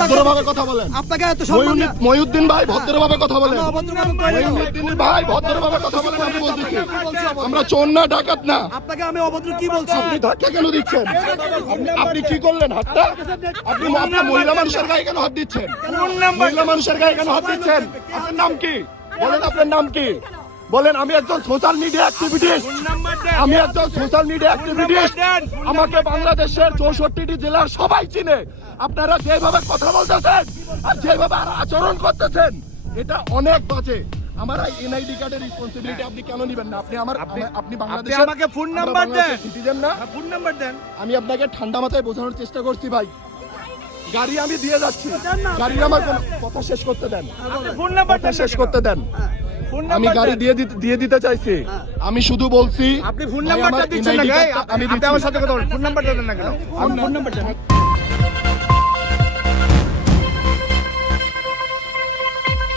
ভদ্রভাবে কথা বলেন। মহিউদ্দিন ভাই ভদ্রভাবে কথা বলেন। মহিউদ্দিন ভাই ভদ্রভাবে কথা বলেন। আমি বলতেছি আমরা চোর না, ডাকাত না। আপনাকে আমি অভদ্র কি বলছি? আপনি ধাক্কা কেন দিচ্ছেন? আপনি কি করলেন? হাতটা আপনি মহিলা মানুষের গায়ে কেন হাত দিচ্ছেন? মহিলা মানুষের গায়ে কেন হাত দিচ্ছেন? আপনার নাম কি বলেন? আপনার নাম কি বলেন? আমি একজন সোশ্যাল মিডিয়া অ্যাক্টিভিটিস্ট। আমি একজন সোশ্যাল মিডিয়া অ্যাক্টিভিটিস্ট। আমাকে বাংলাদেশের 64টি জেলার সবাই চিনে। আপনারা যেভাবে কথা বলতেছেন আর যেভাবে আচরণ করতেছেন এটা অনেক বাজে। আমার এনআইডি কার্ডের রেসপন্সিবিলিটি আপনি কেন নেবেন না? আপনি বাংলাদেশের আমাকে ফোন নাম্বার দেন, সিটিজেন না? ফোন নাম্বার দেন। আমি আপনাকে ঠান্ডা মাথায় বোঝানোর চেষ্টা করছি ভাই। গাড়ি আমি দিয়ে যাচ্ছি, গাড়ি আমার কথা শেষ করতে দেন, ফোন নাম্বার শেষ করতে দেন। আমি গাড়ি দিয়ে দিতে চাইছি। আমি শুধু বলছি আপনি ফোন নাম্বারটা দিচ্ছেন না। আমি আমার সাথে কথা বলেন, ফোন নাম্বারটা দেন না কেন? ফোন নাম্বারটা